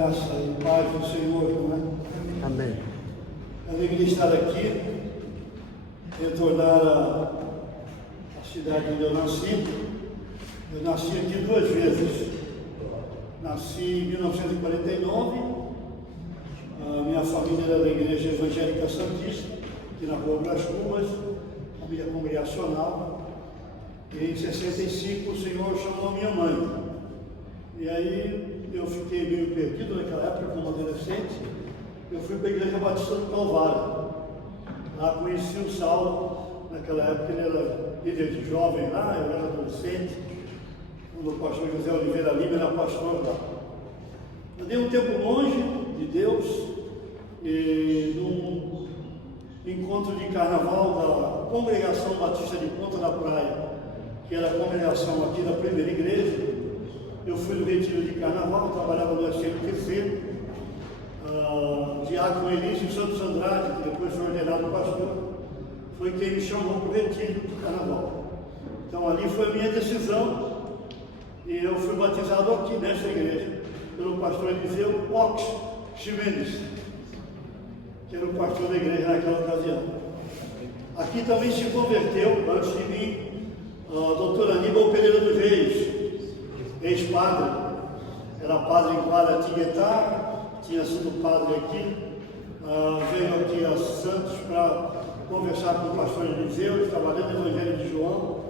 graça e paz do Senhor, não é? Amém. É alegria estar aqui, retornar à cidade onde eu nasci. Eu nasci aqui 2 vezes. Nasci em 1949, a minha família era da Igreja Evangélica Santista, aqui na Rua Brás Cubas, família congregacional. E em 65 o Senhor chamou a minha mãe. E aí eu fiquei meio perdido naquela época, como adolescente. Eu fui para a Igreja Batista do Calvário. Lá conheci o Saulo. Naquela época ele era líder de jovem lá, eu era adolescente. Quando o pastor José Oliveira Lima era pastor lá. Andei um tempo longe de Deus, e num encontro de carnaval da Congregação Batista de Ponta da Praia, que era a congregação aqui da primeira igreja. Eu fui no retiro de carnaval, trabalhava no SMTC, diácono Elísio Santos Andrade, que depois foi ordenado pastor, foi quem me chamou para o retiro de carnaval. Então ali foi a minha decisão, e eu fui batizado aqui nesta igreja, pelo pastor Eliseu Ox Ximenes, que era o pastor da igreja naquela ocasião. Aqui também se converteu, antes de mim, a doutora Aníbal Pereira dos Reis, ex-padre, era padre em Guaratinguetá, tinha sido padre aqui, veio aqui a Santos para conversar com o pastor Eliseu, trabalhando no Evangelho de João,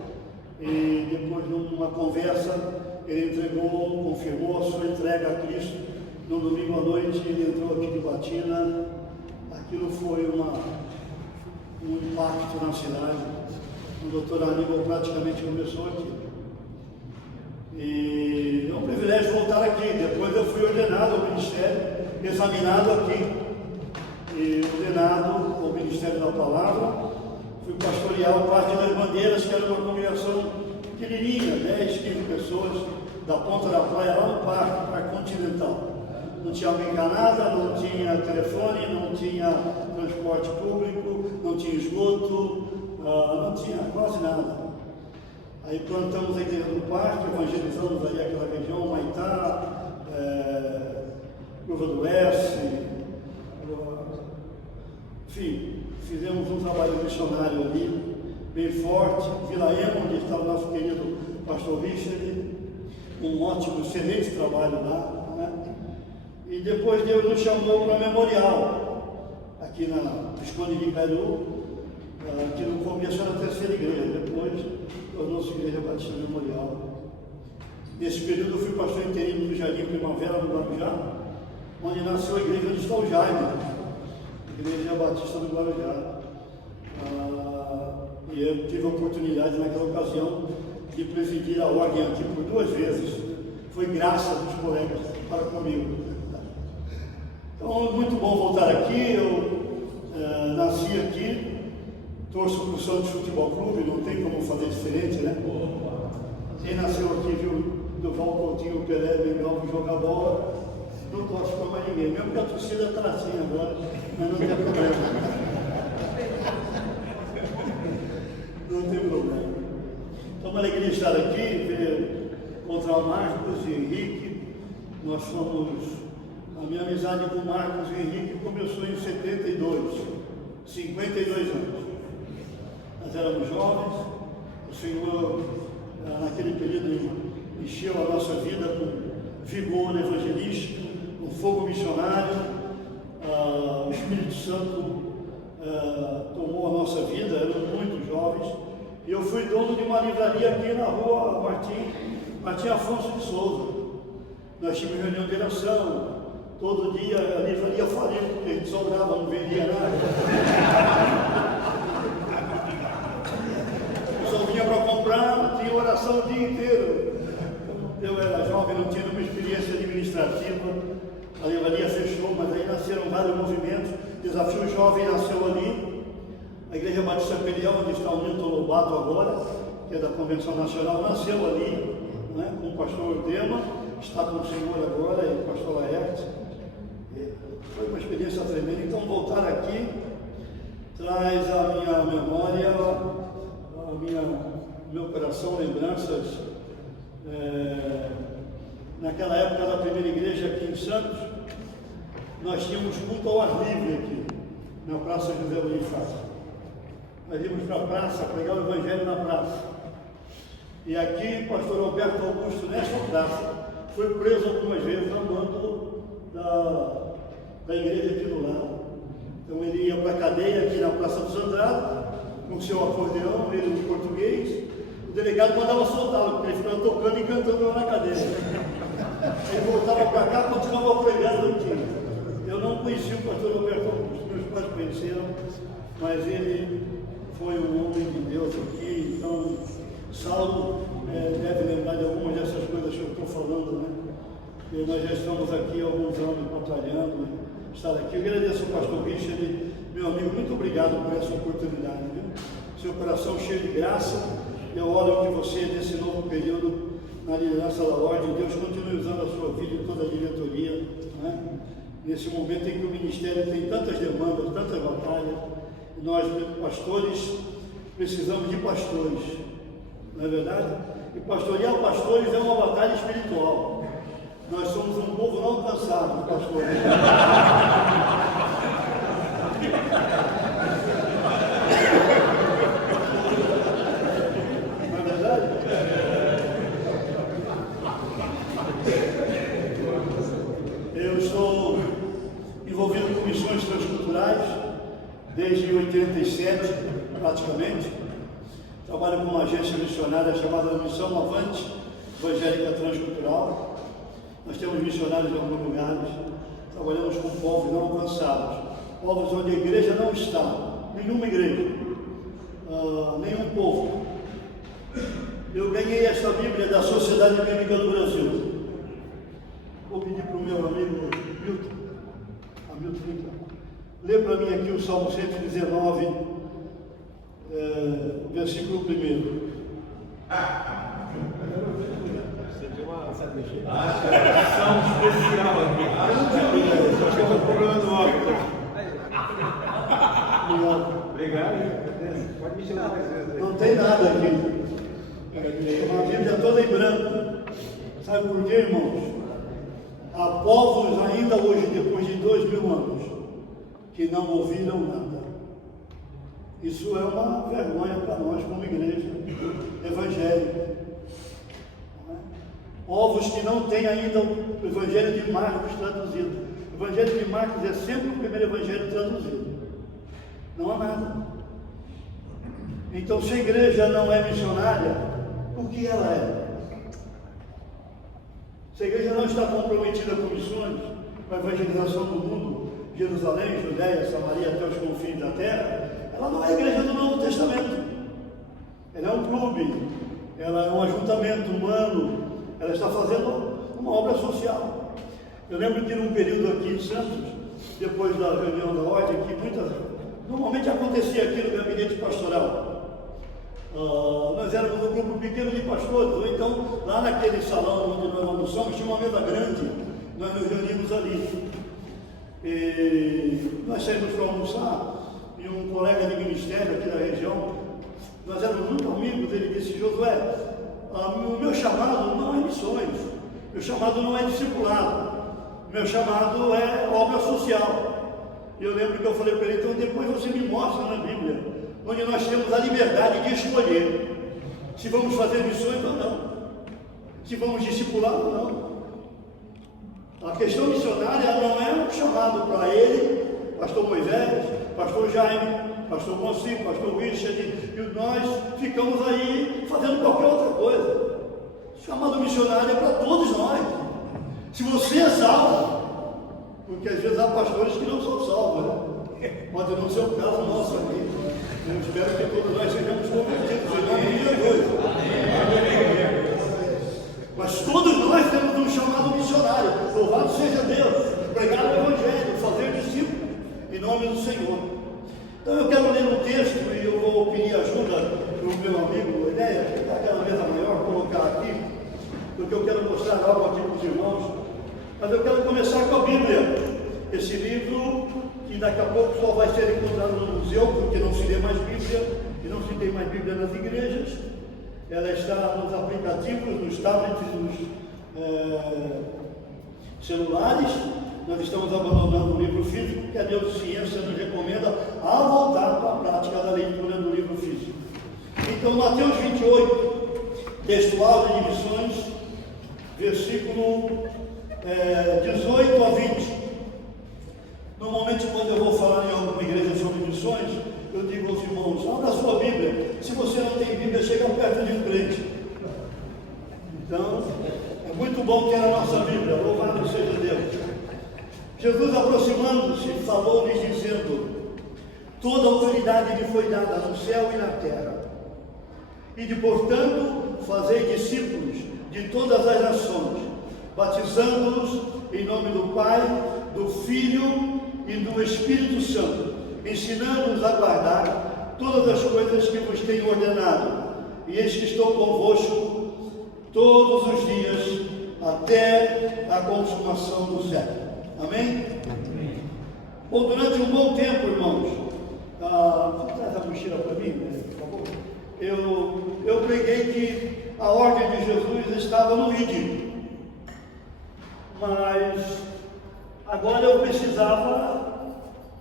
e depois de uma conversa, ele entregou, confirmou a sua entrega a Cristo. No domingo à noite ele entrou aqui de batina. Aquilo foi um impacto na cidade. O doutor Aníbal praticamente começou aqui. E é um privilégio voltar aqui. Depois eu fui ordenado ao ministério, examinado aqui. E ordenado ao Ministério da Palavra. Fui pastorear o Parque das Bandeiras, que era uma congregação pequenininha, 10, 15 pessoas, da Ponta da Praia, lá no Parque Continental. Não tinha água encanada, não tinha telefone, não tinha transporte público, não tinha esgoto, não tinha quase nada. Aí plantamos a igreja do parque, evangelizamos ali aquela região, Maitá, Curva do Oeste, enfim, fizemos um trabalho missionário ali, bem forte. Vila Ema, onde está o nosso querido pastor Richard, um ótimo, excelente trabalho lá, né? E depois Deus nos chamou para Memorial, aqui na Visconde de Cairu, que no começo era a terceira igreja, depois tornou-se Igreja Batista Memorial. Nesse período eu fui pastor interino do Jardim Primavera, no Guarujá, onde nasceu a igreja onde está o Jaime, a Igreja Batista do Guarujá. E eu tive a oportunidade naquela ocasião de presidir a ordem aqui por 2 vezes. Foi graça dos colegas para comigo. Então, muito bom voltar aqui. Eu nasci aqui, torço para o Santos Futebol Clube, não tem como fazer diferente, né? Quem nasceu aqui viu Duval Coutinho, Pelé, Mengão jogar bola, não torço para mais ninguém, mesmo que a torcida está assim agora, mas não tem problema. Não tem problema. Então, uma alegria estar aqui, ver, encontrar o Marcos e Henrique. Nós somos. A minha amizade com o Marcos e Henrique começou em 72, 52 anos. Nós éramos jovens, o Senhor, naquele período, encheu a nossa vida com vigor evangelístico, com fogo missionário. O Espírito Santo tomou a nossa vida, éramos muito jovens. E eu fui dono de uma livraria aqui na rua Martim Afonso de Souza. Nós tínhamos reunião de oração. Todo dia a livraria falia, porque a gente sobrava, não vendia nada. O pessoal vinha para comprar, tinha oração o dia inteiro. Eu era jovem, não tinha nenhuma experiência administrativa. A livraria fechou, mas aí nasceram vários movimentos. Desafio Jovem nasceu ali. A Igreja Batista Imperial, onde está o Nilton Lobato agora, que é da Convenção Nacional, nasceu ali, né, com o pastor Dema, está com o Senhor agora, e o pastor Laerte. Foi uma experiência tremenda. Então, voltar aqui traz à minha memória, meu coração, lembranças naquela época da primeira igreja aqui em Santos, nós tínhamos culto ao ar livre aqui, na Praça José Bonifácio. Nós íamos para a praça, pregar o Evangelho na praça. E aqui, o pastor Roberto Augusto, nessa praça, foi preso algumas vezes no bando da igreja aqui do lado. Então ele ia para a cadeia aqui na Praça dos Andrados, com seu acordeão, ele de português. O delegado mandava soltá-lo, porque ele ficava tocando e cantando lá na cadeia. Ele voltava para cá e continuava pregando aqui. Eu não conheci o pastor Roberto Augusto, meus pais conheceram, mas ele foi um homem de Deus aqui. Então, Saulo deve lembrar de algumas dessas coisas que eu estou falando, né? E nós já estamos aqui há alguns anos batalhando, estar aqui. Eu agradeço ao pastor Richard, meu amigo, muito obrigado por essa oportunidade, viu? Seu coração cheio de graça. Eu oro que você, nesse novo período, na liderança da ordem, Deus continue usando a sua vida e toda a diretoria, né? Nesse momento em que o ministério tem tantas demandas, tantas batalhas, e nós, pastores, precisamos de pastores, não é verdade? E pastorear pastores é uma batalha espiritual. Nós somos um povo não cansado, pastores. Não é verdade? Eu estou envolvido com missões transculturais desde 87, praticamente. Trabalho com uma agência missionária chamada Missão Avante Evangélica Transcultural. Nós temos missionários em alguns lugares. Trabalhamos com povos não alcançados, povos onde a igreja não está, nenhuma igreja, nenhum povo. Eu ganhei esta Bíblia da Sociedade Bíblica do Brasil. Vou pedir para o meu amigo Milton, lê para mim aqui o Salmo 119, versículo 1. Você tem uma sessão especial aqui. Eu não tinha lido, acho que é um problema do óbito. Obrigado. Pode me chamar mais vezes aí. Não tem nada aqui. Uma Bíblia toda em branco. Sabe por quê, irmãos? Há povos ainda hoje, depois de 2000 anos, que não ouviram nada. Isso é uma vergonha para nós como igreja evangélica. Povos que não têm ainda o Evangelho de Marcos traduzido. O Evangelho de Marcos é sempre o primeiro Evangelho traduzido. Não há nada. Então, se a igreja não é missionária, o que ela é? Se a igreja não está comprometida com missões, com a evangelização do mundo, Jerusalém, Judéia, Samaria, até os confins da terra, ela não é a igreja do Novo Testamento. Ela é um clube, ela é um ajuntamento humano, ela está fazendo uma obra social. Eu lembro que num período aqui em Santos, depois da reunião da ordem, que normalmente acontecia aqui no gabinete pastoral. Nós éramos um grupo pequeno de pastores, ou então lá naquele salão onde nós almoçamos, tinha uma mesa grande, nós nos reunimos ali. E nós saímos para almoçar, e um colega de ministério aqui da região, nós éramos muito amigos, ele disse: Josué, o meu chamado não é missões, meu chamado não é discipulado, meu chamado é obra social. E eu lembro que eu falei para ele: então depois você me mostra na Bíblia, onde nós temos a liberdade de escolher se vamos fazer missões ou não, se vamos discipular ou não. A questão missionária não é um chamado para ele, pastor Moisés, pastor Jaime, pastor Monsi, pastor Richard, e nós ficamos aí fazendo qualquer outra coisa. O chamado missionário é para todos nós. Se você é salvo, porque às vezes há pastores que não são salvos, né? Pode não ser o caso nosso aqui. Eu espero que todos nós sejamos convertidos em nome de Jesus. Mas todos nós temos um chamado missionário. Louvado seja Deus, pregar o Evangelho, fazer discípulos, em nome do Senhor. Então eu quero ler um texto e eu vou pedir ajuda para o meu amigo Enéas, que está aquela mesa maior, colocar aqui, porque eu quero mostrar algo aqui para os irmãos. Mas eu quero começar com a Bíblia. Esse livro, que daqui a pouco só vai ser encontrado no museu, porque não se lê mais Bíblia, e não se tem mais Bíblia nas igrejas. Ela está nos aplicativos, nos tablets, celulares, nós estamos abandonando o livro físico, porque a neurociência nos recomenda a voltar para a prática da leitura do livro físico. Então, Mateus 28, texto áureo de missões, versículo 18 a 20. Normalmente, quando eu vou falar em alguma igreja sobre missões, eu digo aos irmãos, abra a sua Bíblia. Se você não tem Bíblia, chega perto de um crente. Então, é muito bom ter a nossa Bíblia, louvado seja Deus. Jesus, aproximando-se, falou-lhes dizendo: toda a autoridade lhe foi dada no céu e na terra. E de portanto, fazei discípulos de todas as nações, batizando-os em nome do Pai, do Filho e do Espírito Santo, ensinando-os a guardar todas as coisas que vos tenho ordenado. E eis que estou convosco todos os dias, até a consumação do século. Amém? Amém. Bom, durante um bom tempo, irmãos, traz a mochila para mim, por favor. Eu preguei que a ordem de Jesus estava no ID, mas agora eu precisava,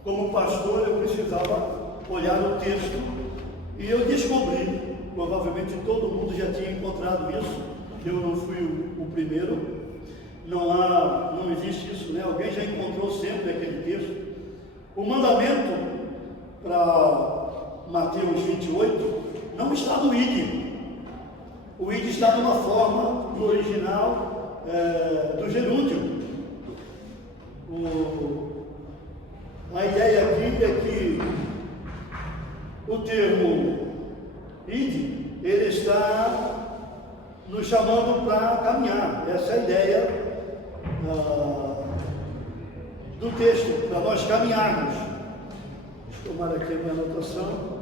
como pastor, eu precisava olhar o texto, e eu descobri, provavelmente todo mundo já tinha encontrado isso, eu não fui o primeiro. Não existe isso, né? Alguém já encontrou sempre aquele texto. O mandamento para Mateus 28 não está no ID. O ID está numa forma, no original, do gerúndio. A ideia aqui é que o termo ID, ele está nos chamando para caminhar. Essa é a ideia do texto, para nós caminharmos. Deixa eu tomar aqui a minha anotação.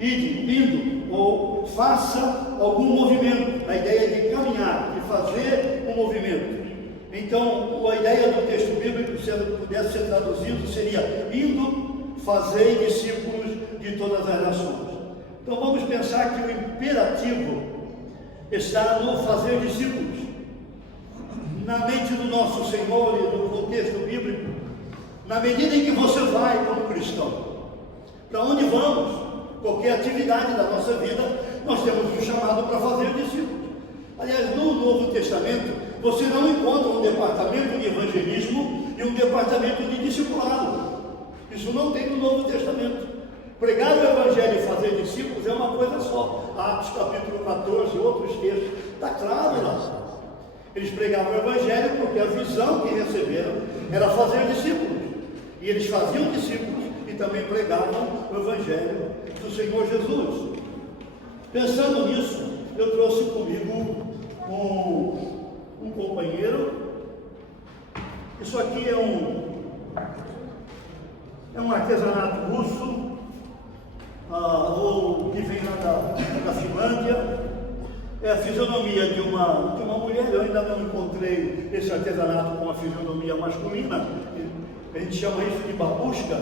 Ide, indo, ou faça algum movimento. A ideia de caminhar, de fazer um movimento. Então, a ideia do texto bíblico, se pudesse ser traduzido, seria: indo, fazei discípulos de todas as nações. Então, vamos pensar que o imperativo está no fazer discípulos. Na mente do nosso Senhor e no contexto bíblico, na medida em que você vai como cristão, para onde vamos, qualquer atividade da nossa vida, nós temos um chamado para fazer discípulos. Aliás, no Novo Testamento, você não encontra um departamento de evangelismo e um departamento de discipulado. Isso não tem no Novo Testamento. Pregar o Evangelho e fazer discípulos é uma coisa só. Atos capítulo 14, outros textos, está claro lá. Eles pregavam o Evangelho porque a visão que receberam era fazer discípulos. E eles faziam discípulos e também pregavam o Evangelho do Senhor Jesus. Pensando nisso, eu trouxe comigo um companheiro. Isso aqui é um artesanato russo, ou que vem lá da Finlândia. É a fisionomia de uma mulher. Eu ainda não encontrei esse artesanato com a fisionomia masculina. A gente chama isso de babushka.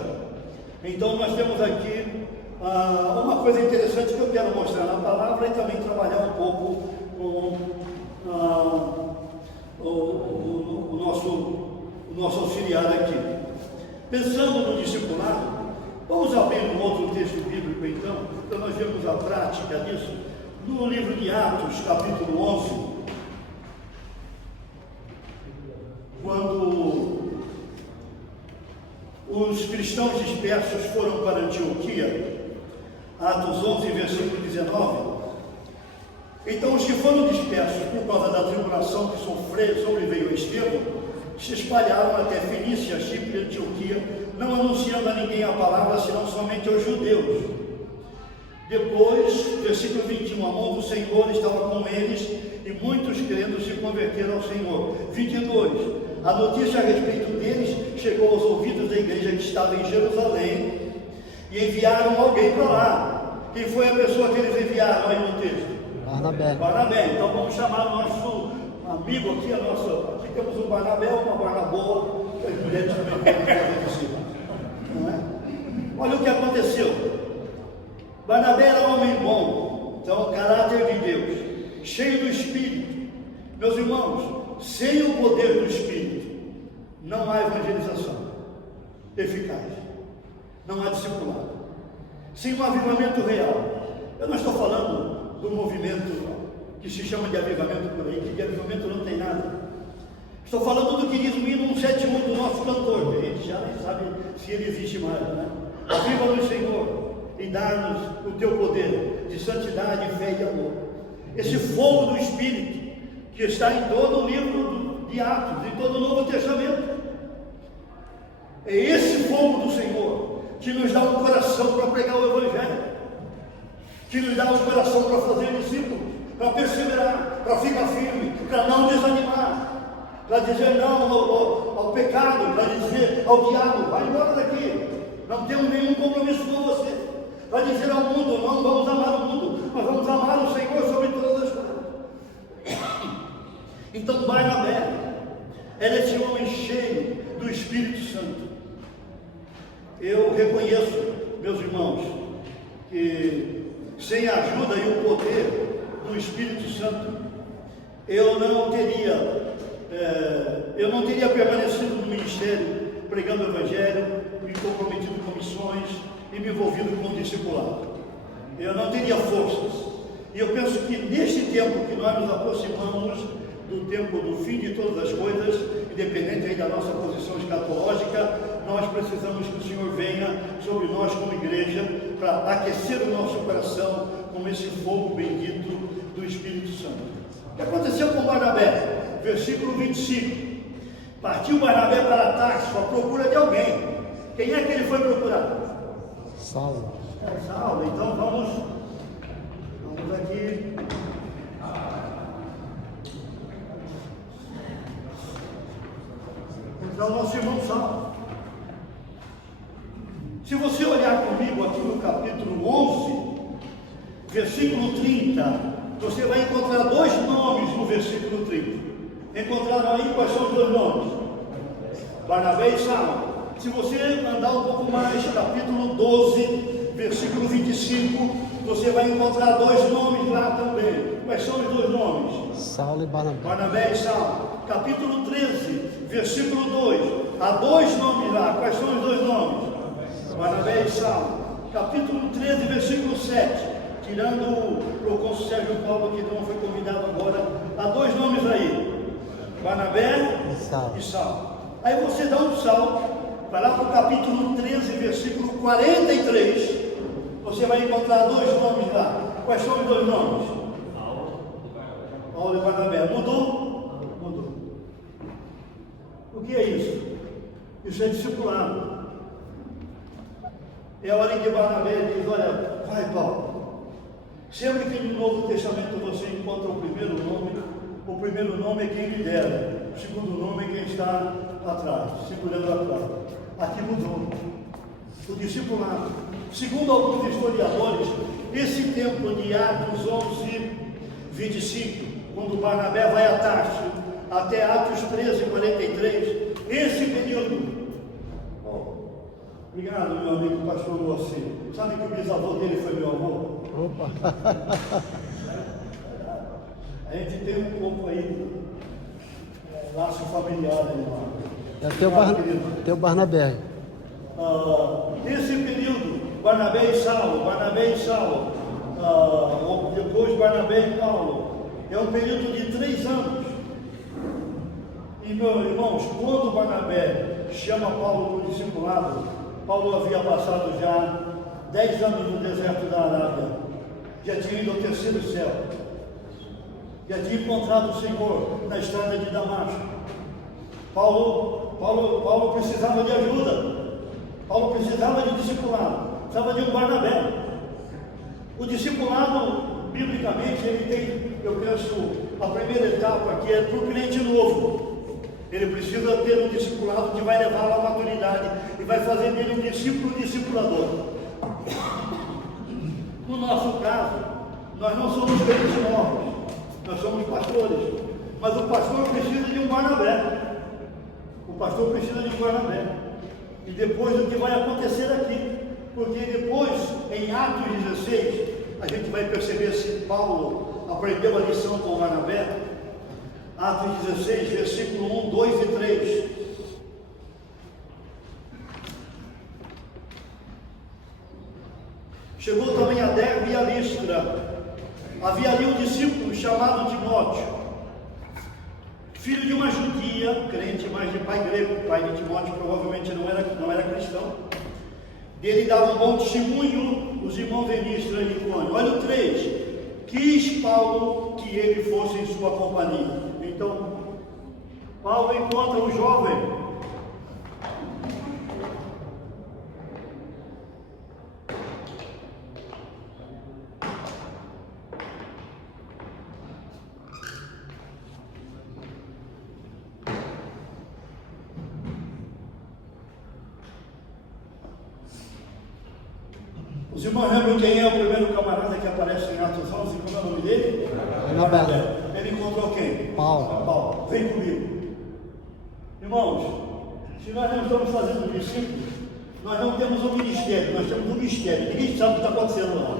Então nós temos aqui uma coisa interessante que eu quero mostrar na palavra e também trabalhar um pouco com o nosso auxiliar aqui. Pensando no discipulado, vamos abrir um outro texto bíblico então, para nós vermos a prática disso. No livro de Atos, capítulo 11, quando os cristãos dispersos foram para Antioquia, Atos 11, versículo 19, então os que foram dispersos por causa da tribulação que sobreveio a Estevão, se espalharam até Fenícia, Chipre e Antioquia, não anunciando a ninguém a palavra, senão somente aos judeus. Depois, versículo 21, a mão do Senhor estava com eles e muitos crendo se converteram ao Senhor. 22, a notícia a respeito deles chegou aos ouvidos da igreja que estava em Jerusalém e enviaram alguém para lá. Quem foi a pessoa que eles enviaram aí no texto? Barnabé. Então vamos chamar o nosso amigo aqui, aqui temos um Barnabé, uma Barnaboa, as mulheres também podem fazer discípulos. Não é? Olha o que aconteceu. Barnabé era um homem bom, então caráter de Deus, cheio do Espírito, Meus irmãos, sem o poder do Espírito, não há evangelização eficaz, não há discipulado. Sem um avivamento real, eu não estou falando do movimento que se chama de avivamento por aí, que de avivamento não tem nada. Estou falando do que diz o hino 171 do nosso cantor, que a gente já nem sabe se ele existe mais, né? Aviva-nos, Senhor, e dá-nos o teu poder de santidade, fé e amor. Esse fogo do Espírito que está em todo o livro de Atos, em todo o Novo Testamento. É esse fogo do Senhor que nos dá um coração para pregar o Evangelho, que nos dá um coração para fazer discípulos, para perseverar, para ficar firme, para não desanimar, para dizer não ao pecado, para dizer ao diabo, vai embora daqui, não temos nenhum compromisso com você, para dizer ao mundo, não vamos amar o mundo, mas vamos amar o Senhor sobre todas as coisas. Então Barnabé era esse homem cheio do Espírito Santo. Eu reconheço, meus irmãos, que sem a ajuda e o poder do Espírito Santo, eu não teria permanecido no ministério, pregando o Evangelho, me comprometido com missões e me envolvido com o discipulado. Eu não teria forças. E eu penso que neste tempo que nós nos aproximamos do tempo do fim de todas as coisas, independente aí da nossa posição escatológica, nós precisamos que o Senhor venha sobre nós como igreja para aquecer o nosso coração com esse fogo bendito do Espírito Santo. O que aconteceu com Barnabé? Versículo 25. Partiu Barnabé para Tarso à procura de alguém. Quem é que ele foi procurar? Saulo. Saulo. Então vamos aqui. Encontrar o nosso irmão Saulo. Se você olhar comigo aqui no capítulo 11, versículo 30, você vai encontrar dois nomes no versículo 30. Encontraram aí quais são os dois nomes? Barnabé e Saulo. Se você andar um pouco mais, capítulo 12, versículo 25, você vai encontrar dois nomes lá também. Quais são os dois nomes? Saulo e Barnabé. Barnabé e Saulo. Capítulo 13, versículo 2. Há dois nomes lá. Quais são os dois nomes? Barnabé e Saulo. Capítulo 13, versículo 7. Tirando o procônsul Sérgio Paulo, que não foi convidado agora. Há dois nomes aí. Barnabé e Saulo. Aí você dá um salto, vai lá para o capítulo 13, versículo 43, você vai encontrar dois nomes lá. Quais são os dois nomes? Paulo e Barnabé. Mudou? Mudou. O que é isso? Isso é discipulado. É a hora em que Barnabé diz, olha, vai Paulo, sempre que no Novo Testamento você encontra o primeiro nome é quem lidera, o segundo nome é quem está atrás, segurando atrás. Aqui mudou. O discipulado. Segundo alguns historiadores, esse tempo de Atos 11, 25, quando Barnabé vai a Tarso, até Atos 13, 43, esse período. Obrigado, meu amigo pastor Moacir. Sabe que o bisavô dele foi meu avô? Opa! A gente tem um pouco aí, laço familiar aí lá. Tem o Barnabé. Nesse período, Barnabé e Saulo, depois Barnabé e Paulo, é um período de 3 anos. E meus irmãos, quando Barnabé chama Paulo para o discipulado, Paulo havia passado já 10 anos no deserto da Arábia, já tinha ido ao terceiro céu, já tinha encontrado o Senhor na estrada de Damasco. Paulo precisava de ajuda, Paulo precisava de discipulado, precisava de um Barnabé. O discipulado, biblicamente, ele tem, eu penso, a primeira etapa que é para o crente novo. Ele precisa ter um discipulado que vai levá-lo à maturidade e vai fazer dele um discípulo discipulador. No nosso caso, nós não somos crentes novos, nós somos pastores, mas o pastor precisa de um Barnabé. O pastor precisa de um Barnabé. E depois o que vai acontecer aqui, porque depois, em Atos 16, a gente vai perceber se Paulo aprendeu a lição com Barnabé. Atos 16, versículo 1, 2 e 3. Chegou também a Derbe e a Listra. Havia ali um discípulo chamado Timóteo, filho de uma judia, crente, mas de pai grego. O pai de Timóteo provavelmente não era cristão. Dele dava um bom testemunho os irmãos de Listra e Icônio. Olha o 3. Quis Paulo que ele fosse em sua companhia. Então, Paulo encontra o jovem. Os irmãos lembram quem é o primeiro camarada que aparece em Atos 11? Como é o nome dele? Anabela. Ele encontrou quem? Paulo. Paulo. Vem comigo. Irmãos, se nós não estamos fazendo discípulos, nós não temos um ministério, nós temos um mistério. Ninguém sabe o que está acontecendo lá.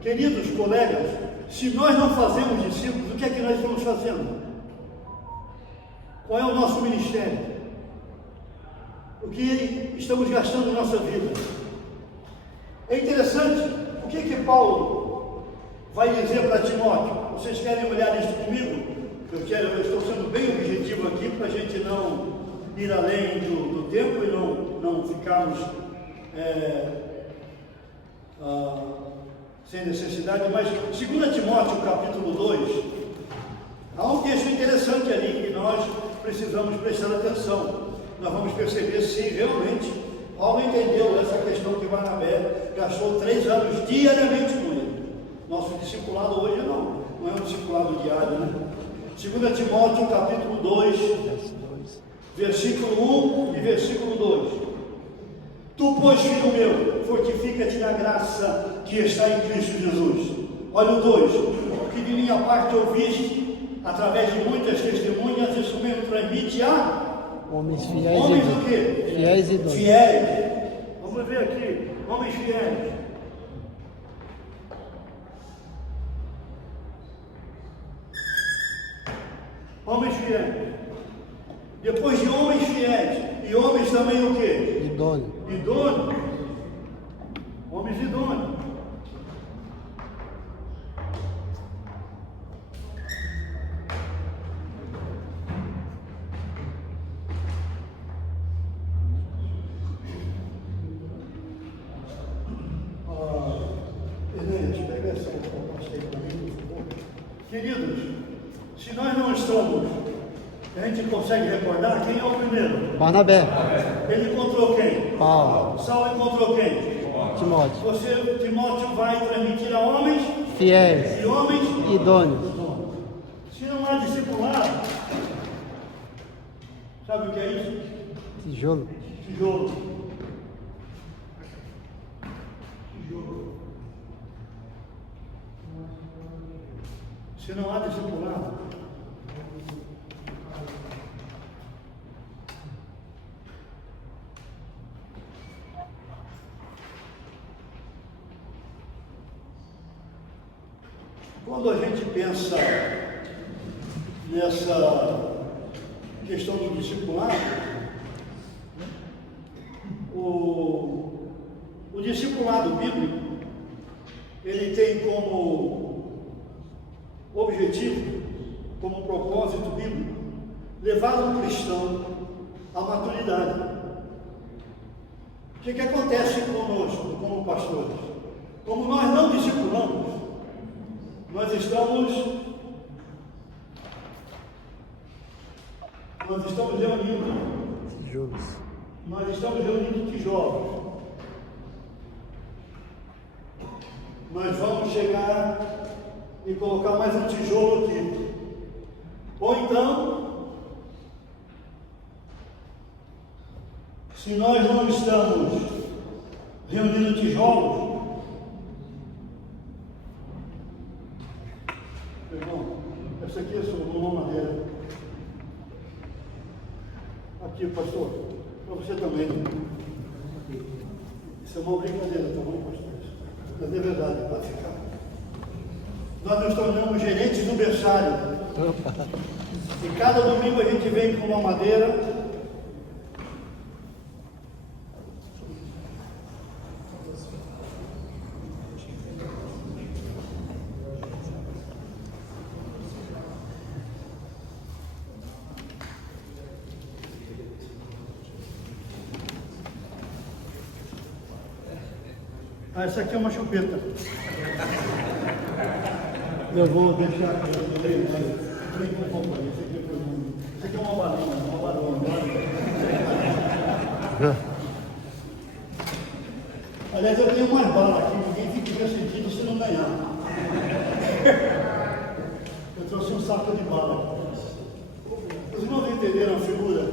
Queridos colegas, se nós não fazemos discípulos, o que é que nós estamos fazendo? Qual é o nosso ministério? O que estamos gastando nossa vida? É interessante, o que Paulo vai dizer para Timóteo? Vocês querem olhar isso comigo? Eu estou sendo bem objetivo aqui para a gente não ir além do tempo e não ficarmos sem necessidade, mas 2 Timóteo capítulo 2, há um texto interessante ali que nós precisamos prestar atenção. Nós vamos perceber se realmente Paulo entendeu essa questão que Barnabé gastou 3 anos diariamente com ele. Nosso discipulado hoje não é um discipulado diário, né? 2 Timóteo capítulo 2, versículo 1 e versículo 2. Tu, pois, filho meu, fortifica-te na graça que está em Cristo Jesus. Olha o 2. O que de minha parte ouviste, através de muitas testemunhas, isso mesmo transmite a Homens fiéis homens e o quê? Fiéis e idôneos. Fiéis. Vamos ver aqui. Homens fiéis. Homens fiéis. Depois de homens fiéis. E homens também o quê? Idôneo. Idôneos. Homens idôneos. Pega essa proposta aí para mim, por favor. Queridos, se nós não estamos, a gente consegue recordar quem é o primeiro? Barnabé. Ele encontrou quem? Paulo. Saulo encontrou quem? Timóteo. Timóteo vai transmitir a homens Fiéis. e homens Idôneos. Se não há discipulado, sabe o que é isso? Tijolo. Tijolo. Se não há discipulado, quando a gente pensa nessa questão do discipulado, o discipulado bíblico, ele tem como objetivo, como propósito bíblico, levar um cristão à maturidade. O que acontece conosco, como pastores? Como nós não discipulamos, nós estamos reunindo Tijolos. tijolos. Nós vamos chegar e colocar mais um tijolo aqui. Ou então, se nós não estamos reunindo tijolos, irmão, essa aqui é sua uma madeira. Aqui, pastor, para você também. Isso é uma brincadeira, tá bom, pastor? Mas é verdade, pode ficar. nós nos tornamos gerentes do berçário. E cada domingo a gente vem com uma madeira. Ah, essa aqui é uma chupeta. Eu vou deixar aqui. Isso aqui é uma balinha, uma balinha. Aliás, eu tenho mais bala aqui, ninguém fica sentindo se não ganhar. Eu trouxe um saco de bala. Os irmãos entenderam a figura?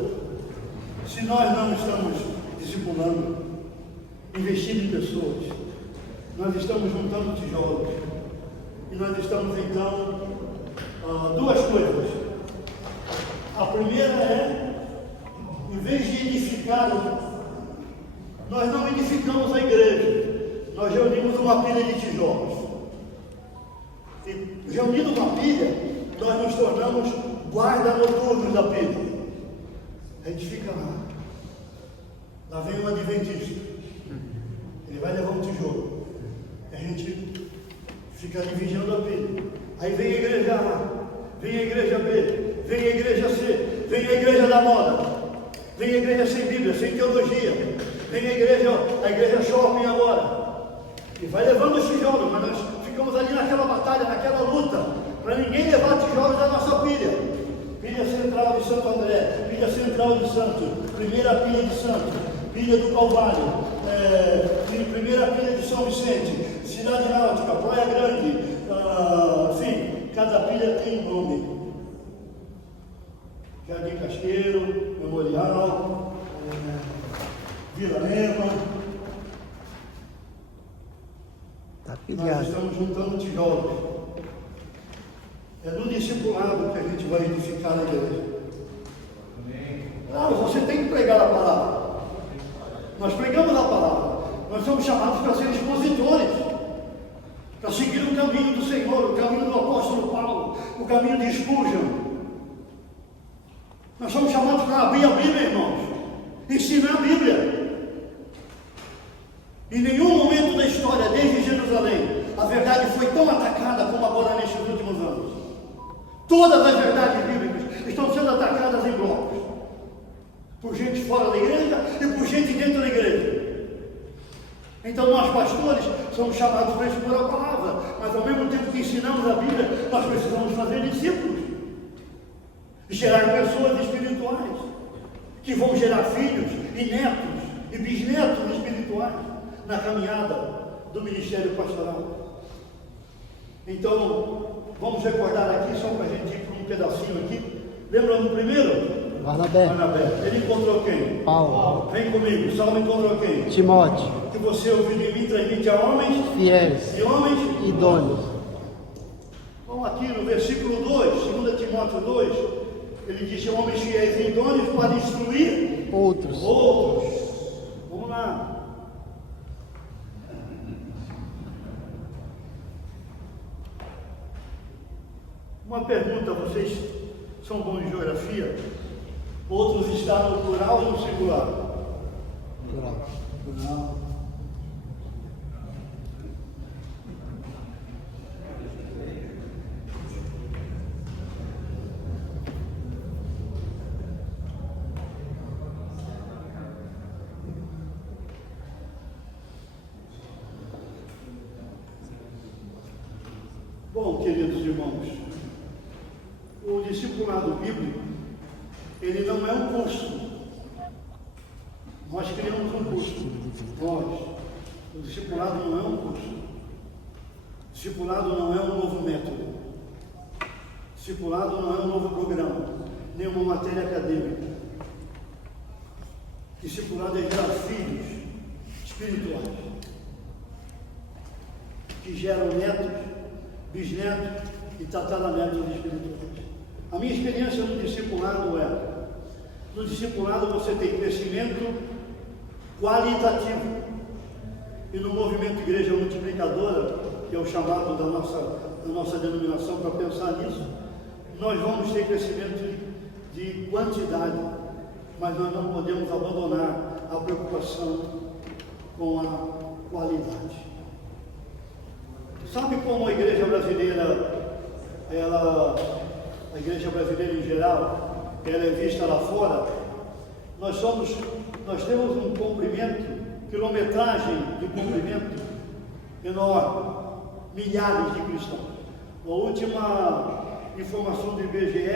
Se nós não estamos discipulando, investindo em pessoas, nós estamos juntando tijolos. E nós estamos então, duas coisas. A primeira é, em vez de edificar, nós não edificamos a igreja, nós reunimos uma pilha de tijolos. E reunindo uma pilha, nós nos tornamos guarda noturnos da pilha. A gente fica lá. Lá vem um adventista. Ele vai levar um tijolo. A gente fica ali vigiando a pilha. Aí vem a igreja A, vem a igreja B, vem a igreja C, vem a igreja da moda, vem a igreja sem Bíblia, sem teologia, vem a igreja shopping agora. E vai levando os tijolos, mas nós ficamos ali naquela batalha, naquela luta, para ninguém levar tijolos da nossa pilha. Pilha central de Santo André, pilha central de Santos, primeira pilha de Santos, pilha do Calvário, primeira pilha de São Vicente, Cidade Náutica, Praia Grande, enfim, cada pilha tem um nome. Jardim Casqueiro, Memorial, Vila Lema. Tá Nós pilhado. estamos juntando tijolos. É no discipulado que a gente vai edificar a igreja. Claro, você tem que pregar a palavra. Nós pregamos a palavra. Nós somos chamados para ser expositores, para seguir o caminho do Senhor, o caminho do apóstolo Paulo, o caminho de Spurgeon. Nós somos chamados para abrir a Bíblia, irmãos, ensinar a Bíblia. Em nenhum momento da história, desde Jerusalém, a verdade foi tão atacada como agora nestes últimos anos. Todas as verdades bíblicas estão sendo atacadas em blocos, por gente fora da igreja e por gente dentro da igreja. Então nós pastores somos chamados para expor a palavra, mas ao mesmo tempo que ensinamos a Bíblia, nós precisamos fazer discípulos, gerar pessoas espirituais, que vão gerar filhos e netos e bisnetos espirituais na caminhada do ministério pastoral. Então, vamos recordar aqui, só para a gente ir para um pedacinho aqui. Lembra do primeiro? Barnabé. Ele encontrou quem? Paulo. Vem comigo. Saulo encontrou quem? Timóteo. Que você ouviu de mim, transmite a homens Fiéis. e homens Idôneos. Vamos aqui no versículo 2, 2 Timóteo 2, ele diz: homens fiéis e idôneos para instruir Outros. Vamos lá. Uma pergunta: vocês são bons de geografia? Outros estão no plural ou no singular? Plural. Bom, queridos irmãos, o discipulado bíblico, ele não é um curso. Nós criamos um curso. O discipulado não é um curso. Discipulado não é um novo método. Discipulado não é um novo programa, nem uma matéria acadêmica. Discipulado é gerar filhos espirituais, que geram netos, bisnetos e tataranetos espirituais. A minha experiência no discipulado no discipulado você tem crescimento qualitativo. E no movimento Igreja Multiplicadora, que é o chamado da nossa na nossa denominação para pensar nisso. Nós vamos ter crescimento de quantidade, mas nós não podemos abandonar a preocupação com a qualidade. Sabe como a igreja brasileira, a igreja brasileira em geral, ela é vista lá fora? Nós temos um comprimento, quilometragem de comprimento enorme, milhares de cristãos. A última informação do IBGE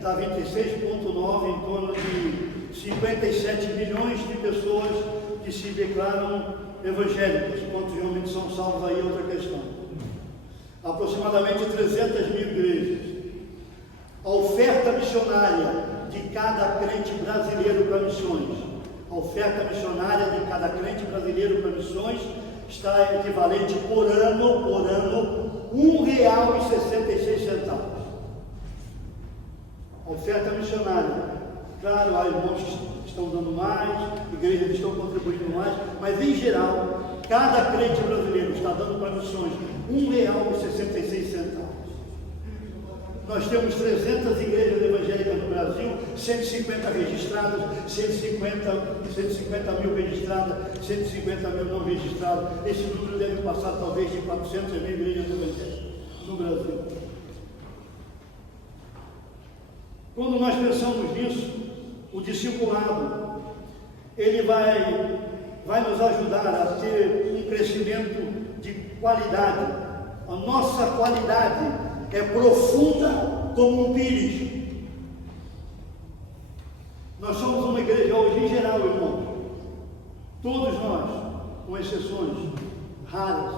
dá 26,9, em torno de 57 milhões de pessoas que se declaram evangélicas. Quantos realmente são salvos aí é outra questão. Aproximadamente 300 mil igrejas. A oferta missionária de cada crente brasileiro para missões, a oferta missionária de cada crente brasileiro para missões está equivalente por ano, R$1,66. A oferta missionária. Claro, há irmãos que estão dando mais, igrejas que estão contribuindo mais, mas em geral, cada crente brasileiro está dando para missões R$1,66. Nós temos 300 igrejas evangélicas no Brasil, 150 registradas, 150 mil registradas, 150 mil não registradas. Esse número deve passar talvez de 400 mil igrejas evangélicas no Brasil. Quando nós pensamos nisso, o discipulado, ele vai nos ajudar a ter um crescimento de qualidade. A nossa qualidade é profunda como um pires. Nós somos uma igreja hoje em geral, irmãos. Todos nós, com exceções raras,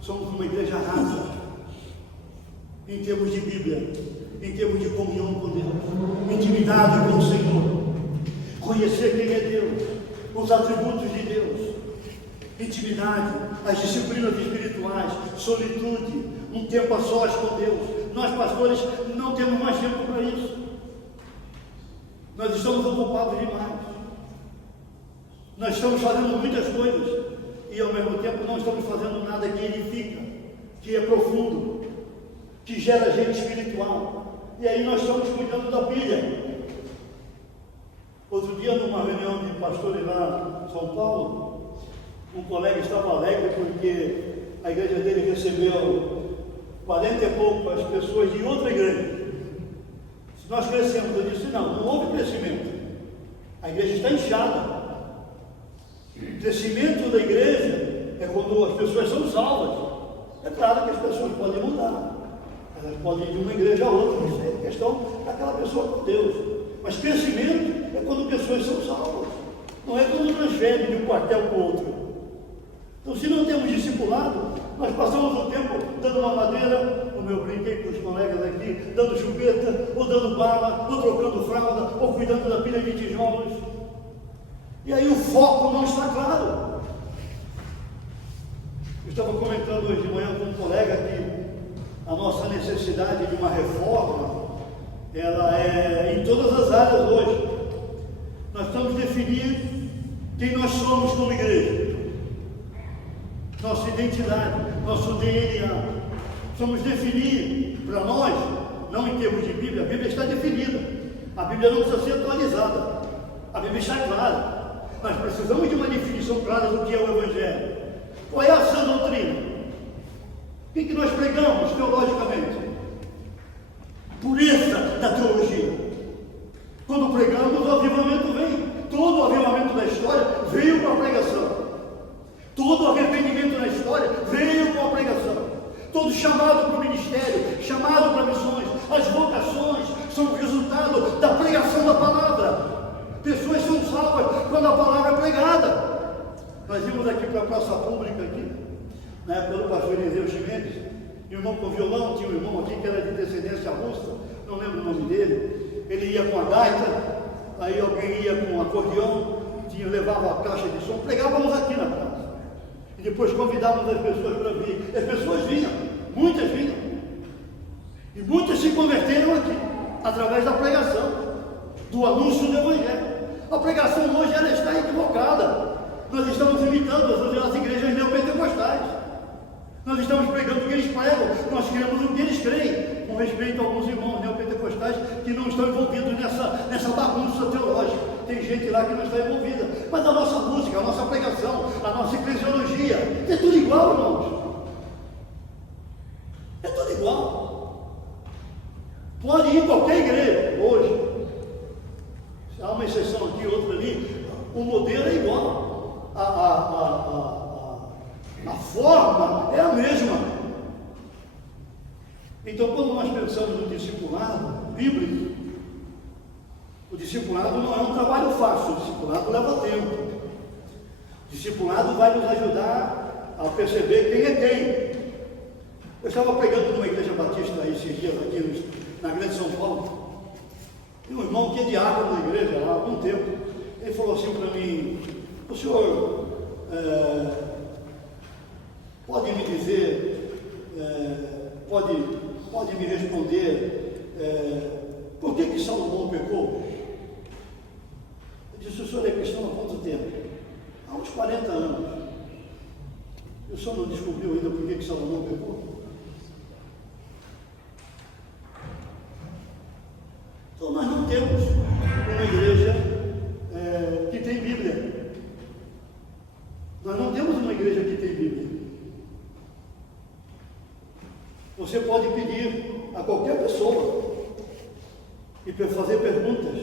somos uma igreja rasa. Em termos de Bíblia, em termos de comunhão com Deus, intimidade com o Senhor, conhecer quem é Deus, os atributos de Deus, intimidade, as disciplinas espirituais, solitude, um tempo a sós com Deus. Nós, pastores, não temos mais tempo para isso. Nós estamos ocupados demais. Nós estamos fazendo muitas coisas e ao mesmo tempo não estamos fazendo nada que edifica, que é profundo, que gera gente espiritual. E aí nós estamos cuidando da pilha. Outro dia, numa reunião de pastores lá em São Paulo, um colega estava alegre porque a igreja dele recebeu 40 e poucas pessoas de outra igreja. Se nós crescemos, eu disse, não houve crescimento. A igreja está inchada. O crescimento da igreja é quando as pessoas são salvas. É claro que as pessoas podem mudar. Elas podem ir de uma igreja a outra, isso é questão daquela pessoa com Deus. Mas crescimento é quando pessoas são salvas. Não é quando transfere de um quartel para o outro. Então, se não temos discipulado, nós passamos o tempo dando uma madeira, como eu brinquei com os colegas aqui, dando chupeta, ou dando bala, ou trocando fralda, ou cuidando da pilha de tijolos. E aí o foco não está claro. Eu estava comentando hoje de manhã com um colega que a nossa necessidade de uma reforma, ela é em todas as áreas hoje. Nós estamos definindo quem nós somos como igreja, nossa identidade, nosso DNA. Vamos definir para nós, não em termos de Bíblia, a Bíblia está definida. A Bíblia não precisa ser atualizada. A Bíblia está clara. Nós precisamos de uma definição clara do que é o Evangelho. Qual é a sã doutrina? O que nós pregamos teologicamente? Pureza da teologia. Quando pregamos, o avivamento vem. Todo o avivamento da história veio com a pregação. Todo o arrependimento na história veio com a pregação. Todo chamado para o ministério, chamado para missões, as vocações são resultado da pregação da palavra. Pessoas são salvas quando a palavra é pregada. Nós vimos aqui para a praça pública aqui, na época do pastor Eliseu Chimenez, irmão com violão, tinha um irmão aqui que era de descendência russa, não lembro o nome dele. Ele ia com a gaita, aí alguém ia com um acordeão, levava a caixa de som, pregávamos aqui na praça. E depois convidávamos as pessoas para vir. As pessoas vinham, muitas vinham. E muitas se converteram aqui, através da pregação, do anúncio do Evangelho. A pregação hoje ela está equivocada. Nós estamos imitando as igrejas neopentecostais. Nós estamos pregando o que eles pregam, nós cremos o que eles creem, com respeito a alguns irmãos neopentecostais que não estão envolvidos nessa bagunça teológica. Tem gente lá que não está envolvida, mas a nossa música, a nossa pregação, a nossa eclesiologia, é tudo igual, irmãos. É tudo igual. Pode ir em qualquer igreja hoje. Há uma exceção aqui, outra ali. O modelo é igual. A forma é a mesma. Então, quando nós pensamos no discipulado bíblico, o discipulado não é um trabalho fácil, o discipulado leva tempo. O discipulado vai nos ajudar a perceber quem é quem. Eu estava pregando numa igreja batista esses dias aqui na Grande São Paulo. E um irmão que é diácono na igreja lá há algum tempo, ele falou assim para mim: o senhor pode me dizer, pode me responder por que Salomão pecou? Eu disse: o senhor é cristão há quanto tempo? Há uns 40 anos. E o senhor não descobriu ainda por que Salomão pecou? Então nós não temos uma igreja que tem Bíblia. Nós não temos uma igreja que tem Bíblia. Você pode pedir a qualquer pessoa e fazer perguntas.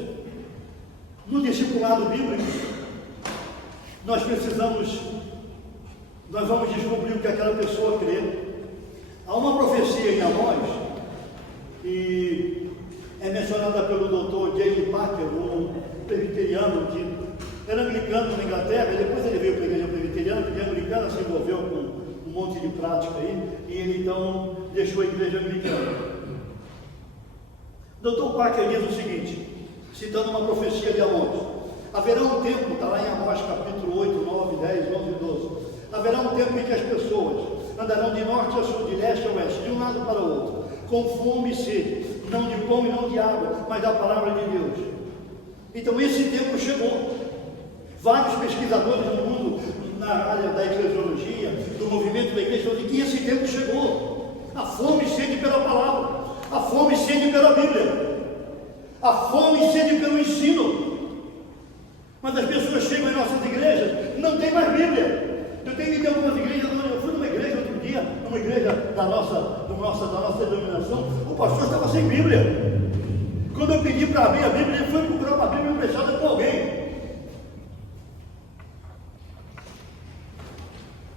No discipulado bíblico, nós vamos descobrir o que aquela pessoa crê. Há uma profecia em Amós, e é mencionada pelo Dr. J. Packer, um presbiteriano que era anglicano na Inglaterra, e depois ele veio para a igreja presbiteriana, porque a anglicana se envolveu com um monte de prática aí, e ele então deixou a igreja anglicana. Dr. Packer diz o seguinte, citando uma profecia de Amós: haverá um tempo, está lá em Amós capítulo 8, 9, 10, 11 e 12, haverá um tempo em que as pessoas andarão de norte a sul, de leste a oeste, de um lado para o outro, com fome e sede, não de pão e não de água, mas da palavra de Deus. Então esse tempo chegou. Vários pesquisadores no mundo, na área da eclesiologia, do movimento da igreja, estão dizendo que esse tempo chegou. A fome e sede pela palavra, a fome e sede pela Bíblia, a fome e sede pelo ensino. Mas as pessoas chegam em nossas igrejas, não tem mais Bíblia. Eu tenho ido em algumas igrejas, eu fui numa igreja outro dia, numa igreja da nossa denominação, o pastor estava sem Bíblia. Quando eu pedi para abrir a Bíblia, ele foi procurar uma Bíblia emprestada com alguém.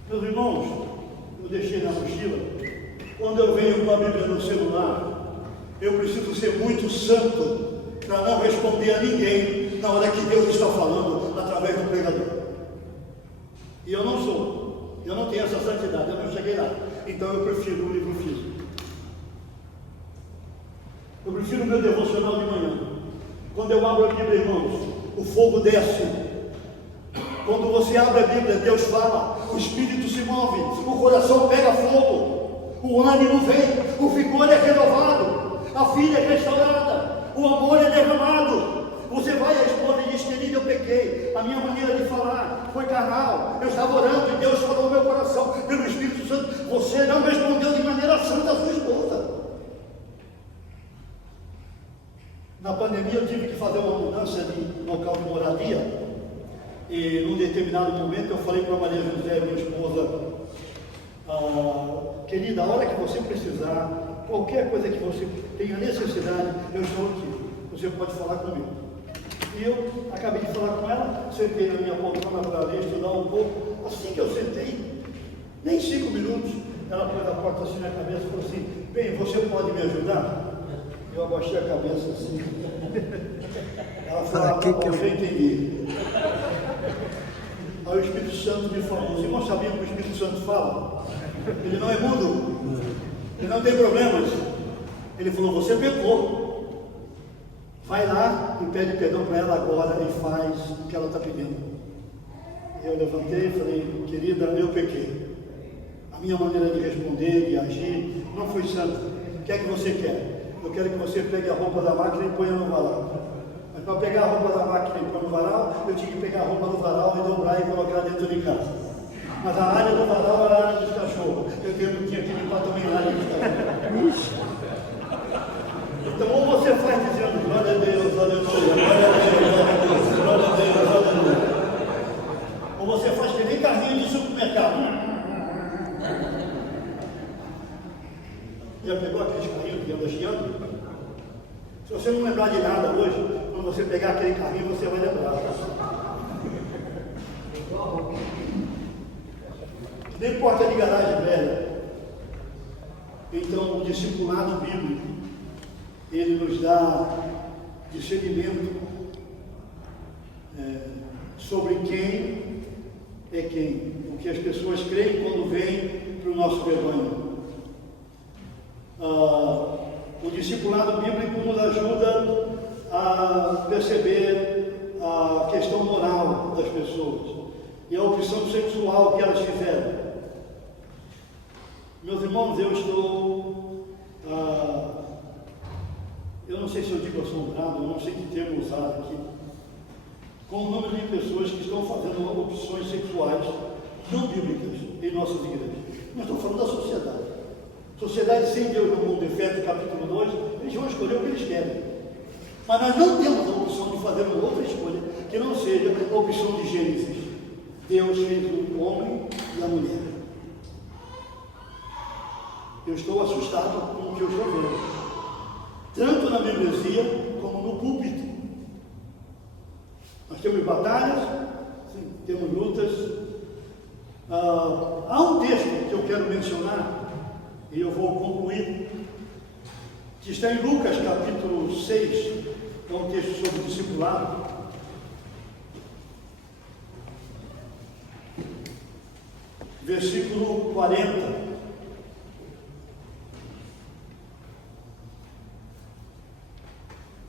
Meus irmãos, eu deixei na mochila. Quando eu venho com a Bíblia no celular, eu preciso ser muito santo para não responder a ninguém na hora que Deus está falando através do pregador. E eu não sou, eu não tenho essa santidade, eu não cheguei lá. Então eu prefiro o livro físico. Eu prefiro o meu devocional de manhã. Quando eu abro a Bíblia, irmãos, o fogo desce. Quando você abre a Bíblia, Deus fala, o Espírito se move, o coração pega fogo, o ânimo vem, o vigor é renovado, a vida é restaurada, o amor é derramado. Você vai à esposa e diz: querida, eu pequei, a minha maneira de falar foi carnal, eu estava orando e Deus falou no meu coração pelo Espírito Santo. Você não respondeu de maneira santa à sua esposa. Na pandemia eu tive que fazer uma mudança de local de moradia, e num determinado momento eu falei para Maria José, minha esposa: querida, a hora que você precisar, qualquer coisa que você tenha necessidade, eu estou aqui, você pode falar comigo. E eu acabei de falar com ela, sentei na minha poltrona para ler, estudar um pouco. Assim que eu sentei, nem 5 minutos, ela pôs a porta assim na cabeça e falou assim: bem, você pode me ajudar? Eu abaixei a cabeça assim. Ela falou: eu já entendi. Aí o Espírito Santo me falou: os irmãos sabiam que o Espírito Santo fala? Ele não é mudo, ele não tem problemas. Ele falou: você pecou. Vai lá e pede perdão para ela agora e faz o que ela está pedindo. Eu levantei e falei: querida, eu pequei. A minha maneira de responder, de agir, não foi santa. O que é que você quer? Eu quero que você pegue a roupa da máquina e ponha no varal. Mas para pegar a roupa da máquina e pôr no varal, eu tinha que pegar a roupa do varal e dobrar e colocar dentro de casa. Mas a área do varal era a área dos cachorros. Eu tinha que limpar também a área dos cachorros. Então, ou você faz dizendo glória a Deus, aleluia, glória a Deus, glória a Deus, aleluia. Ou você faz que nem carrinho de supermercado. Já pegou aqueles carrinhos que anda chiando? Se você não lembrar de nada hoje, quando você pegar aquele carrinho, você vai lembrar. Nem porta de garagem velha. Então, o discipulado bíblico, ele nos dá discernimento sobre quem é quem, o que as pessoas creem quando vêm para o nosso rebanho. O discipulado bíblico nos ajuda a perceber a questão moral das pessoas e a opção sexual que elas fizeram. Meus irmãos, eu estou, eu não sei se eu digo assombrado, eu não sei que termo usar aqui, com o número de pessoas que estão fazendo opções sexuais não bíblicas em nossas igrejas. Nós estamos falando da sociedade. Sociedade sem Deus no mundo, Efésios capítulo 2, eles vão escolher o que eles querem. Mas nós não temos a opção de fazer uma outra escolha que não seja a opção de Gênesis. Deus fez o homem e a mulher. Eu estou assustado com o que eu estou vendo, tanto na membresia como no púlpito. Nós temos batalhas, sim, temos lutas. Há um texto que eu quero mencionar, e eu vou concluir, que está em Lucas capítulo 6, é um texto sobre o discipulado. Versículo 40.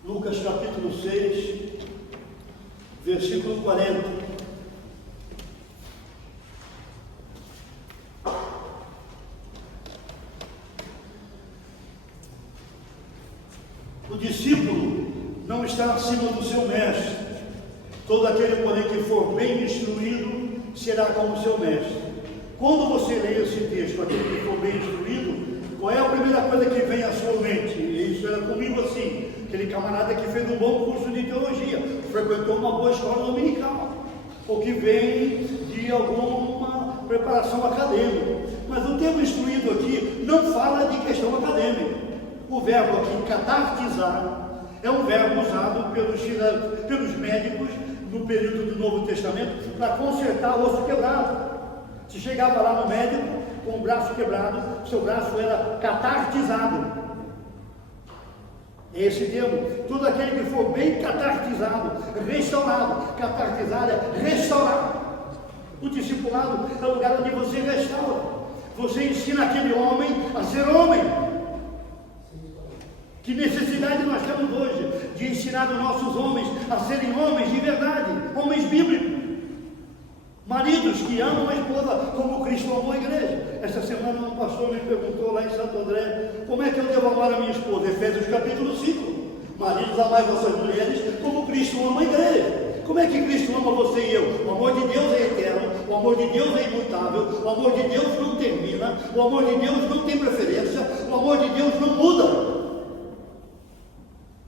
Lucas capítulo 6, versículo 40. O discípulo não está acima do seu mestre. Todo aquele, porém, que for bem instruído, será como seu mestre. Quando você lê esse texto, aquele que for bem instruído, qual é a primeira coisa que vem à sua mente? Isso era comigo assim, aquele camarada que fez um bom curso de teologia, frequentou uma boa escola dominical, ou que vem de alguma preparação acadêmica. Mas o termo instruído aqui não fala de questão acadêmica. O verbo aqui, catartizar, é um verbo usado pelos médicos no período do Novo Testamento para consertar osso quebrado. Se chegava lá no médico com o braço quebrado, seu braço era catartizado. É esse termo. Todo aquele que for bem catartizado, restaurado. Catartizar é restaurar. O discipulado é o lugar onde você restaura. Você ensina aquele homem a ser homem. Que necessidade nós temos hoje de ensinar os nossos homens a serem homens de verdade, homens bíblicos. Maridos que amam a esposa como Cristo amou a igreja. Esta semana um pastor me perguntou lá em Santo André, como é que eu devo amar a minha esposa? Efésios capítulo 5. Maridos, amai vossas mulheres como Cristo ama a igreja. Como é que Cristo ama você e eu? O amor de Deus é eterno, o amor de Deus é imutável, o amor de Deus não termina, o amor de Deus não tem preferência, o amor de Deus não muda.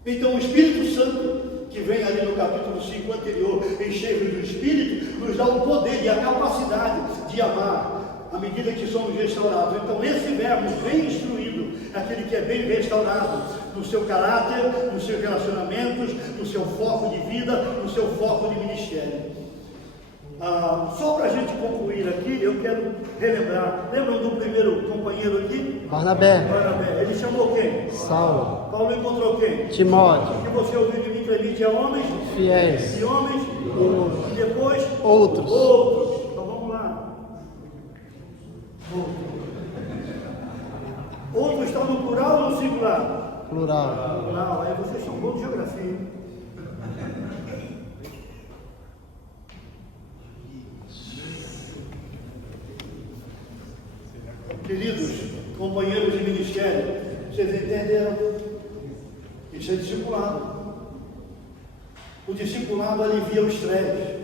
Então o Espírito Santo, que vem ali no capítulo 5 anterior, enchendo do Espírito, nos dá o poder e a capacidade de amar à medida que somos restaurados. Então esse verbo bem instruído, aquele que é bem restaurado no seu caráter, nos seus relacionamentos, no seu foco de vida, no seu foco de ministério. Só para a gente concluir aqui, eu quero relembrar. Lembram do primeiro companheiro aqui? Barnabé. Ele chamou quem? Saulo. Paulo encontrou quem? Timóteo. O que você ouviu de mim transmite a homens? Fiéis. E homens? E depois? Outros. Então vamos lá. Outros estão no plural ou no singular? Plural. Plural. Aí vocês são bons de geografia. Queridos companheiros de ministério, vocês entenderam? Isso é discipulado. O discipulado alivia o estresse.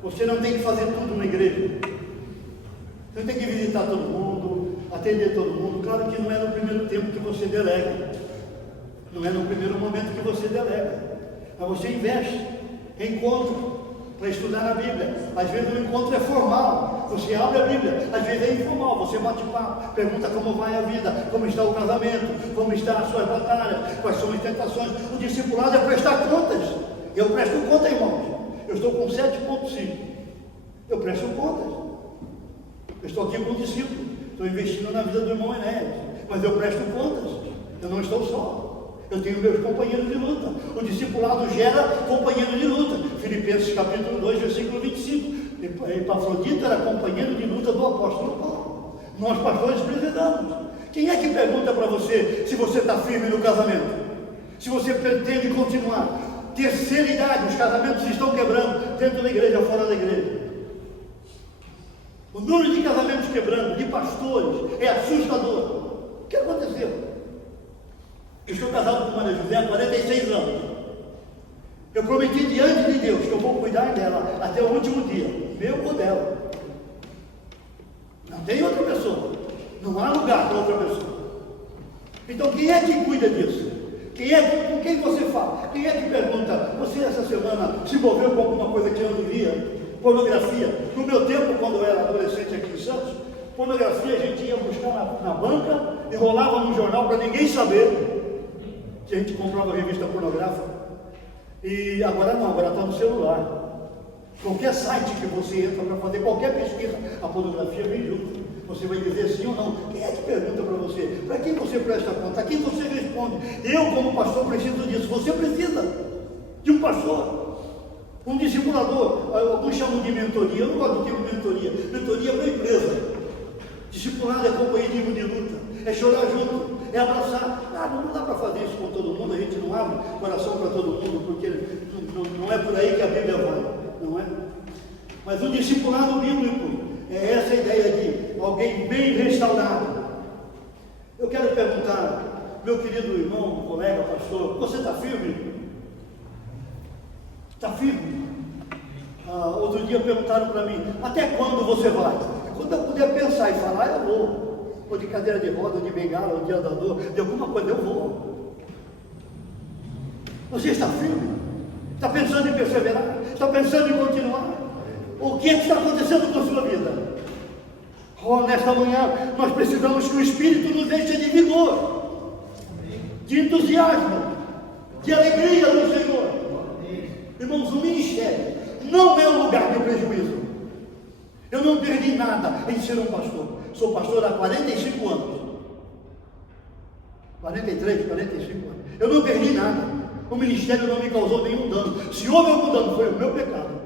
Você não tem que fazer tudo na igreja. Você tem que visitar todo mundo, atender todo mundo. Claro que não é no primeiro tempo que você delega, não é no primeiro momento que você delega, mas você investe em encontro para estudar a Bíblia. Às vezes o encontro é formal, você abre a Bíblia, às vezes é informal, você bate papo, pergunta como vai a vida, como está o casamento, como estão as suas batalhas, quais são as tentações. O discipulado é prestar contas. Eu presto conta, irmãos. Eu estou com 7,5. Eu presto contas. Eu estou aqui com um discípulo, estou investindo na vida do irmão Enéas, mas eu presto contas. Eu não estou só. Eu tenho meus companheiros de luta. O discipulado gera companheiro de luta. Filipenses capítulo 2, versículo 25. Epafrodito era companheiro de luta do apóstolo Paulo. Nós pastores precisamos. Quem é que pergunta para você se você está firme no casamento? Se você pretende continuar? Terceira idade, os casamentos estão quebrando, dentro da igreja, fora da igreja. O número de casamentos quebrando, de pastores, é assustador. O que aconteceu? Eu estou casado com Maria José há 46 anos. Eu prometi diante de Deus que eu vou cuidar dela até o último dia, meu ou dela. Não tem outra pessoa. Não há lugar para outra pessoa. Então quem é que cuida disso? Com quem você fala? Quem é que pergunta? Você essa semana se envolveu com alguma coisa que eu não via? Pornografia. No meu tempo, quando eu era adolescente aqui em Santos, pornografia a gente ia buscar na banca, enrolava num jornal para ninguém saber que a gente comprava revista pornográfica. E agora não, agora está no celular. Qualquer site que você entra para fazer qualquer pesquisa, a pornografia vem junto. Você vai dizer sim ou não. Quem é que pergunta para você? Para quem você presta conta? A quem você responde? Eu, como pastor, preciso disso. Você precisa de um pastor, um discipulador. Alguns chamam de mentoria. Eu não gosto do termo mentoria. Mentoria é para empresa. Discipulado é companheirismo de luta. É chorar junto. É abraçar. Não dá para fazer isso com todo mundo. A gente não abre coração para todo mundo, porque não é por aí que a Bíblia vai. Não é? Mas o discipulado bíblico é essa ideia de alguém bem restaurado. Eu quero perguntar, meu querido irmão, colega, pastor, você está firme? Está firme? Outro dia perguntaram para mim, até quando você vai? Quando eu puder pensar e falar, eu vou. Ou de cadeira de roda, ou de bengala, ou de andador, de alguma coisa, eu vou. Você está firme? Está pensando em perseverar? Está pensando em continuar? O que é que está acontecendo com a sua vida? Nesta manhã, nós precisamos que o Espírito nos encha de vigor, de entusiasmo, de alegria do Senhor. Irmãos, o ministério não é um lugar de prejuízo. Eu não perdi nada em ser um pastor. Sou pastor há 45 anos. 43, 45 anos. Eu não perdi nada. O ministério não me causou nenhum dano. Se houve algum dano, foi o meu pecado.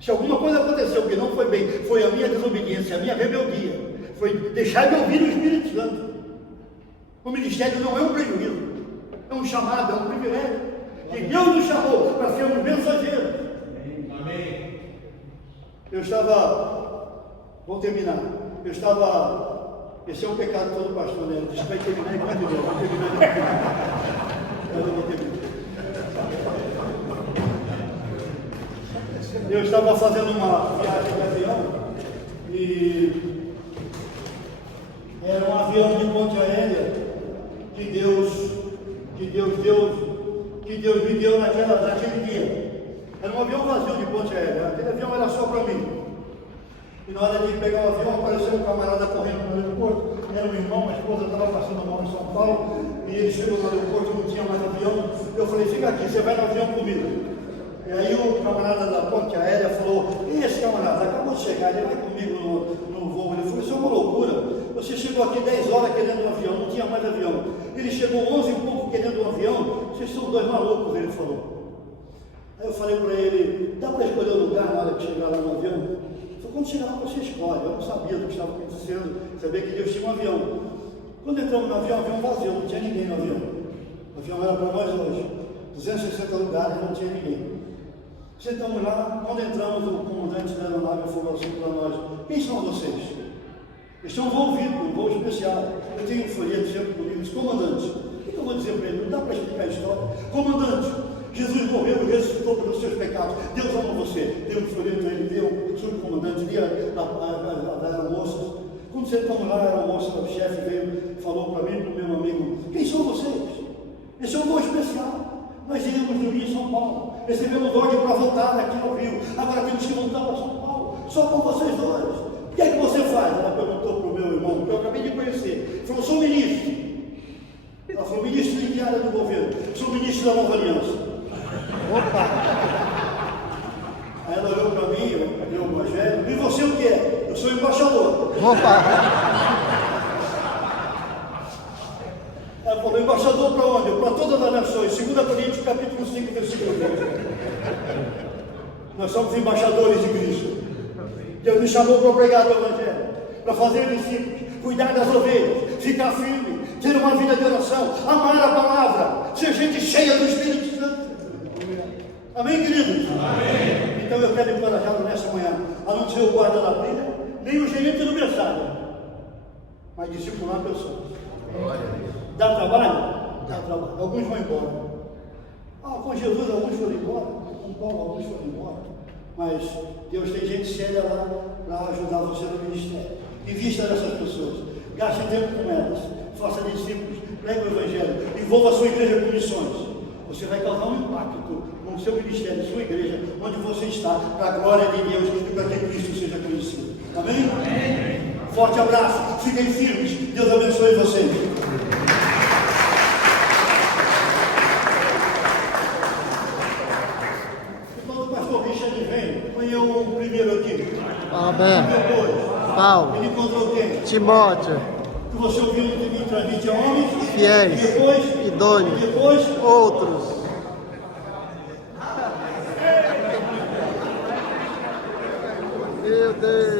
Se alguma coisa aconteceu que não foi bem, foi a minha desobediência, a minha rebeldia. Foi deixar de ouvir o Espírito Santo. O ministério não é um prejuízo. É um chamado, é um privilégio. Que Deus nos chamou para sermos mensageiros. Amém. Eu estava, vou terminar. Esse é um pecado de todo pastor, né? Isso vai terminar e continua. Vai terminar e continua. Mas eu vou terminar. Eu estava fazendo uma viagem de avião e era um avião de ponte aérea que Deus me deu naquele dia. Era um avião vazio de ponte aérea, aquele avião era só para mim. E na hora de pegar o avião, apareceu um camarada correndo no aeroporto. Era um irmão, a esposa estava passando mal em São Paulo, e ele chegou no aeroporto, não tinha mais avião. Eu falei, fica aqui, você vai no avião comigo. E aí o camarada da ponte aérea falou, e esse camarada acabou de chegar, ele vai comigo no voo. Ele falou, isso é uma loucura. Você chegou aqui 10 horas querendo um avião, não tinha mais avião. Ele chegou 11 e pouco querendo um avião, vocês são dois malucos, ele falou. Aí eu falei para ele, dá para escolher o lugar na hora de chegar lá no avião? Quando chegar lá você escolhe. Eu não sabia do que estava acontecendo, sabia que Deus tinha um avião. Quando entramos no avião vazio, não tinha ninguém no avião. O avião era para nós hoje, 260 lugares, não tinha ninguém. Sentamos lá, quando entramos, o comandante da aeronave falou assim para nós, quem são vocês? Eles são um voo VIP, um voo especial. Eu tenho um folheto sempre comigo, disse, comandante, o que eu vou dizer para ele? Não dá para explicar a história. Comandante, Jesus morreu e ressuscitou pelos seus pecados. Deus ama você. Dê um folheto a ele, dê um subcomandante, dê a almoços. Quando você estava lá, era almoço, o chefe veio, falou para mim e para o meu amigo: quem são vocês? Esse é um voo especial. Nós iremos dormir em São Paulo. Recebemos ordem para voltar aqui ao Rio. Agora temos que voltar para São Paulo. Só com vocês dois. O que é que você faz? Ela perguntou para o meu irmão, que eu acabei de conhecer. Ele falou: sou ministro. Ela falou: ministro de que área do governo? Sou ministro da Nova Aliança. Opa! Aí ela olhou para mim, eu mais velho: e você o que é? Eu sou embaixador. Opa! Ela falou: embaixador para onde? Para todas as nações. 2 Coríntios capítulo 5, versículo 10. Nós somos embaixadores de Cristo. Deus nos chamou para pregar o Evangelho, para fazer discípulos, cuidar das ovelhas, ficar firme, ter uma vida de oração, amar a palavra, ser gente cheia do Espírito Santo. Amém, queridos? Amém. Então eu quero encorajá-lo nessa manhã a não ser o guarda da Bíblia, nem o gerente do mensário, mas discipular pessoas. Dá trabalho? Dá trabalho. Alguns vão embora. Com Jesus alguns foram embora, com Paulo alguns foram embora. Mas Deus tem gente séria lá para ajudar você no ministério. Invista nessas pessoas. Gaste tempo com elas. Faça discípulos. Pregue o Evangelho. Envolva a sua igreja com missões. Você vai causar um impacto com o seu ministério, sua igreja, onde você está, para a glória de Deus e para que Cristo seja conhecido. Amém? Amém. Forte abraço. Fiquem firmes. Deus abençoe vocês. O primeiro aqui. Amém. Depois, Paulo. ele encontrou quem? Timóteo. Que você ouviu de mim transmite a homens. Fiéis. Depois, idôneos. Depois, outros. Meu Deus.